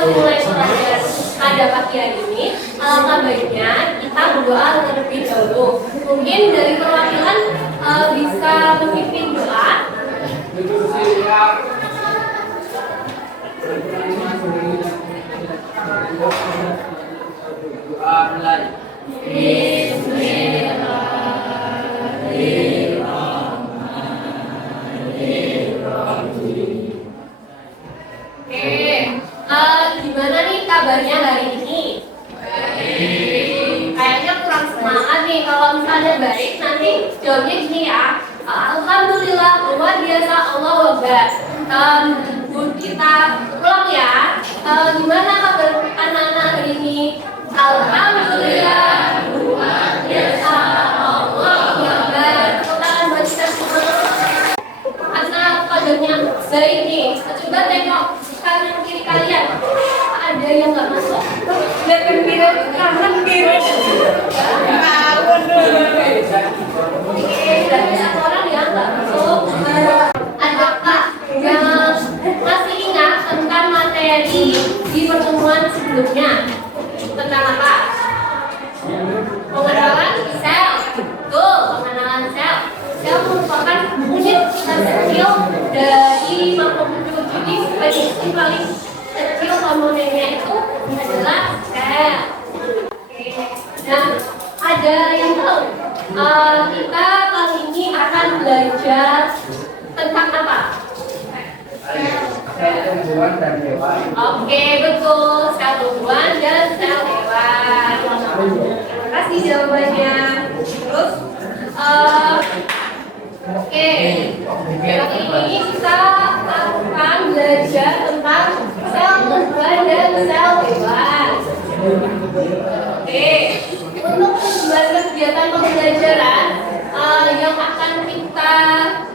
memulai pelajaran pada pagi hari ini, alangkah baiknya kita berdoa terlebih dahulu. Mungkin dari perwakilan bisa memimpin doa. Gimana nih kabarnya hari ini? Kayaknya kurang semangat nih. Kalau misalnya baik, nanti jawabnya gini ya. Alhamdulillah, luar biasa, Allahu Akbar. Kita ulang ya. Gimana kabar anak-anak hari ini? Alhamdulillah, luar biasa, Allahu Akbar. Tangan buat kita semua. Anak kabarnya baik nih. Coba tengok kanan kiri kalian. Ada yang nggak masuk? Lihat kan kiri, kanan kiri. Dari satu orang yang nggak masuk. Adakah yang masih ingat tentang materi di pertemuan sebelumnya? Tentang apa? Pengenalan sel. Betul, pengenalan sel. Sel merupakan unit kecil dari makhluk hidup. Jadi paling kecil komponennya itu adalah sel. Nah, ada yang tahu? Kita kali ini akan belajar tentang apa? Sel tumbuhan dan hewan. Oke, betul. Sel tumbuhan dan sel hewan. Terima kasih jawabannya. Terus, oke. Kali ini kita akan belajar tentang sel tumbuhan dan sel hewan. Oke. Untuk pembahasan kegiatan pembelajaran yang akan kita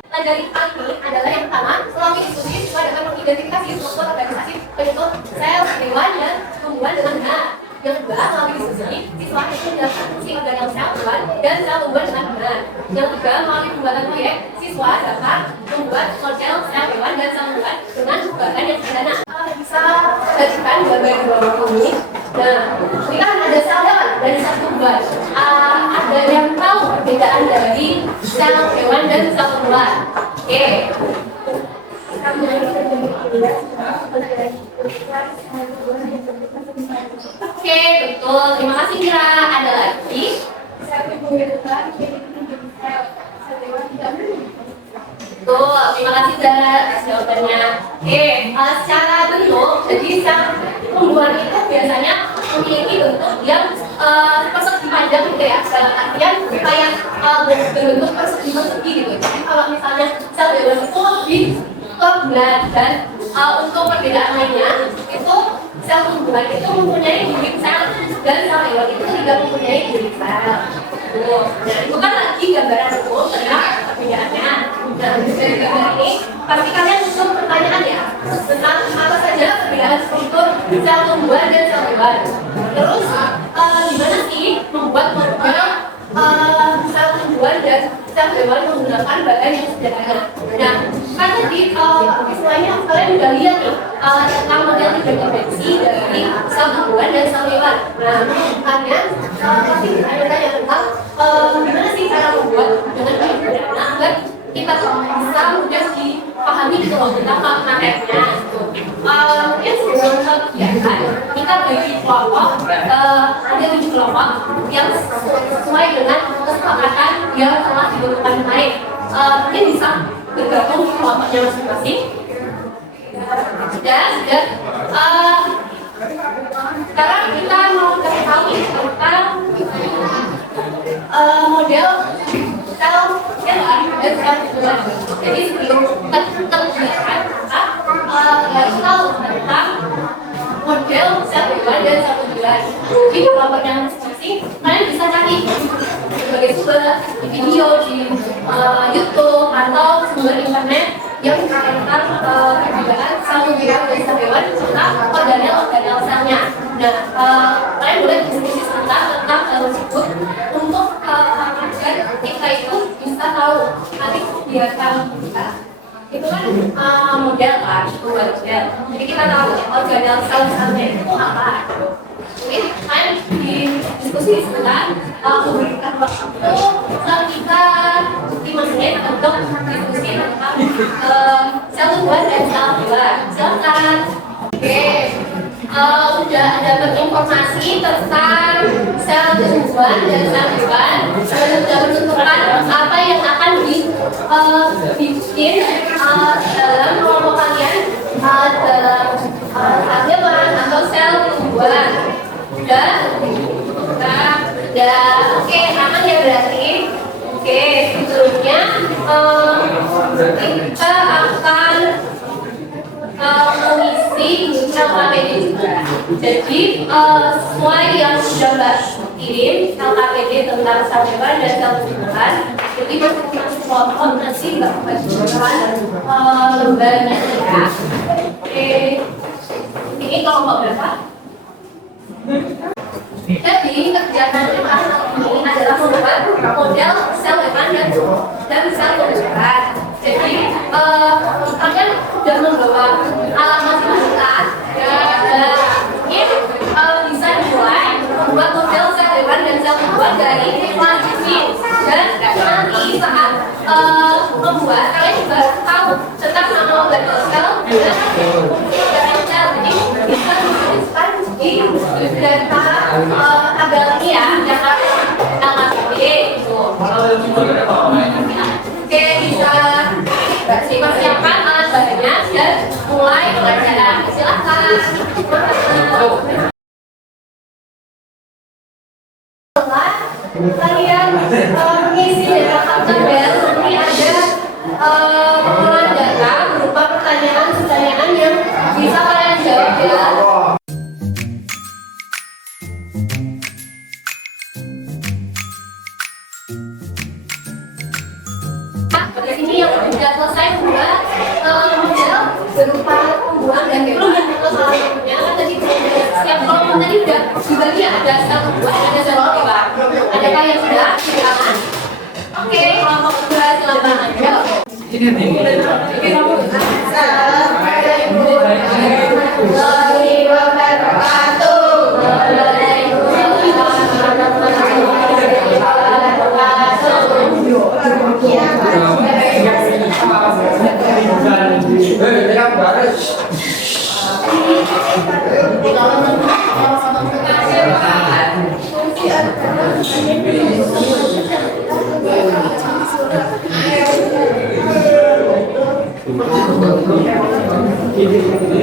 pelajari kali ini adalah yang pertama, selama diskusi siswa dapat mengidentifikasi struktur organisasi bentuk sel hewan dan tumbuhan dengan benar. Yang kedua, melalui diskusi siswa itu menjelaskan fungsi organel sel hewan dan sel tumbuhan dengan benar. Yang ketiga, melalui pembuatan proyek siswa dapat membuat model sel hewan dan sel tumbuhan dengan bahan yang sederhana. Bisa perhatikan gambar di bawah ini. Nah, ini kan ada sel hewan dan sel tumbuhan. Ada yang tahu perbedaan dari sel hewan dan sel tumbuhan? Oke. Oke, betul. Terima kasih Mira. Ada lagi? Betul. Terima kasih Zara atas jawabannya. Oke, secara bentuk, jadi sel tumbuhan itu biasanya memiliki bentuk yang persegi panjang gitu ya. Dalam artian kayak berbentuk persegi gitu. Jadi kalau misalnya sel hewan itu lebih bulat dan untuk perbedaan lainnya itu sel tumbuhan itu mempunyai bibit sel dan sel hewan itu tidak mempunyai bibit sel. Nah, itu kan lagi gambaran umum tentang perbedaannya. Nah, dari gambar ini pasti kalian butuh pertanyaan ya tentang apa saja perbedaan struktur sel tumbuhan dan sel hewan. Terus gimana sih membuat model sel tumbuhan dan sel hewan menggunakan bahan yang sederhana. Nah, kan tadi istilahnya kalian udah lihat nih tentang model tiga dimensi dari sel tumbuhan dan sel hewan. Nah, kalian pasti bertanya tentang gimana sih cara membuat dengan bahan sederhana agar kita tuh bisa mudah dipahami gitu loh tentang materinya gitu. Mungkin sebelum kegiatan kita bagi kelompok, ada 7 kelompok yang sesuai dengan kesepakatan yang telah ditentukan kemarin. Mungkin bisa bergabung di kelompoknya masing-masing. Sudah. Sekarang kita mau kasih tahu tentang model sel hewan dan sel tumbuhan. Jadi sebelum kegiatan kita harus tahu tentang model sel hewan dan sel tumbuhan. Di kelompoknya masing-masing kalian bisa cari berbagai sumber di video, di YouTube atau sumber internet yang tentang perbedaan sel tumbuhan dan sel hewan serta organel selnya. Nah, kalian boleh diskusi tentang hal tersebut untuk agar kita itu bisa tahu nanti kegiatan kita itu itu kan model kan, bukan model. Jadi kita tahu organel sel-selnya itu apa. Mungkin kalian di diskusi sebentar memberikan waktu sekitar 5 menit untuk diskusi tentang sel tubuhan dan sel luar. Silakan. Oke, udah dapat informasi tentang sel tubuhan dan sel luar. Sudah menentukan apa yang akan dibikin dalam kelompok kalian dalam sel hewan atau sel tubuhan. Udah, oke, aman ya berarti. Oke, sebelumnya kita akan mengisi LKPD juga. Jadi sesuai yang sudah Mbak kirim LKPD tentang sel hewan dan sel tumbuhan. Jadi masing-masing kelompok nanti Mbak bagikan lembaganya ya. Oke, ini kelompok berapa? Jadi kegiatan ini adalah membuat model sel hewan dan sel tumbuhan. Jadi kalian sudah membawa alat masing-masing dan ini bisa dimulai membuat model sel hewan dan sel tumbuhan dari transisi dan nanti saat membuat kalian juga tahu tentang nama model sel dan sel. Jadi bisa dituliskan di data tabel ini ya, data LKPD itu. Oke, bisa siapkan alat bahannya dan mulai pelajaran. Silakan. Setelah kalian mengisi data tabel, nanti ada pengumpulan data berupa pertanyaan-pertanyaan yang bisa kalian jawab ya. Ini yang sudah selesai membuat model berupa pembuang dan pembuangan atau salah satunya kan tadi setiap kelompok tadi sudah dibagi ada sel pembuang dan ada sel hewan. Adakah yang sudah silakan? Oke, kelompok kedua silakan aja.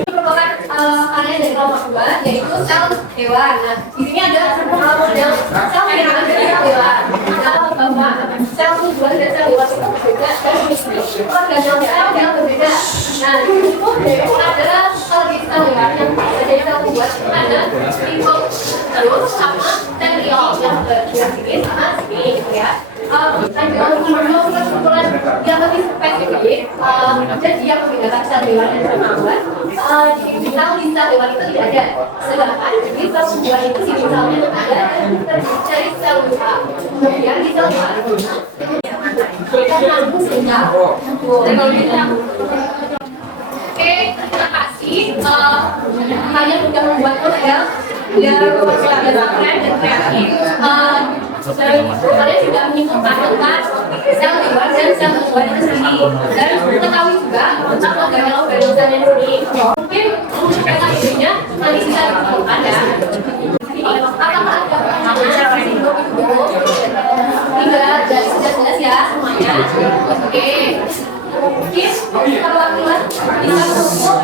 Merupakan karya dari kelompok dua, yaitu sel hewan. Nah, di sini ada model sel hewan dan sel hewan. Nah, bahwa sel tubuhan dan sel hewan itu berbeda dan organel sel yang berbeda. Nah, di situ ada sel hewan yang ada sel tubuhan itu ada tipe terus sama teriol yang sini sama sini gitu ya. Kesimpulan yang lebih spesifik dan dia membedakan sel hewan dan sel tumbuhan. Di misal di sel hewan itu tidak ada, sedangkan di sel tumbuhan itu si misalnya itu ada dari sel luka. Kemudian di sel hewan kita mampu sehingga oke, terima kasih. Kalian sudah membuat model dan sudah keren dan kreatif. Dan kalian sudah menyimpulkan tentang sel hewan dan sel tumbuhan itu sendiri dan mengetahui juga tentang organel-organel selnya sendiri. Mungkin untuk selanjutnya nanti bisa ditemukan ya. Apakah ada pertanyaan itu dulu? Tidak, jelas ya semuanya. Oke. Mungkin perwakilan bisa untuk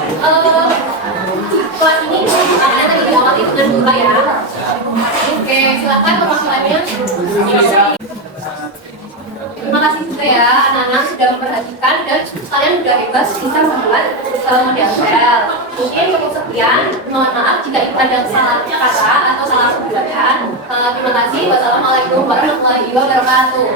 kelas ini karena tadi diawali dengan dua ya. Oke, silakan perwakilannya. Terima kasih juga ya anak-anak sudah memperhatikan dan kalian sudah bebas bisa membuat model sel. Mungkin cukup sekian. Mohon maaf jika ada salah kata atau salah sebutan. Terima kasih. Wassalamualaikum warahmatullahi wabarakatuh.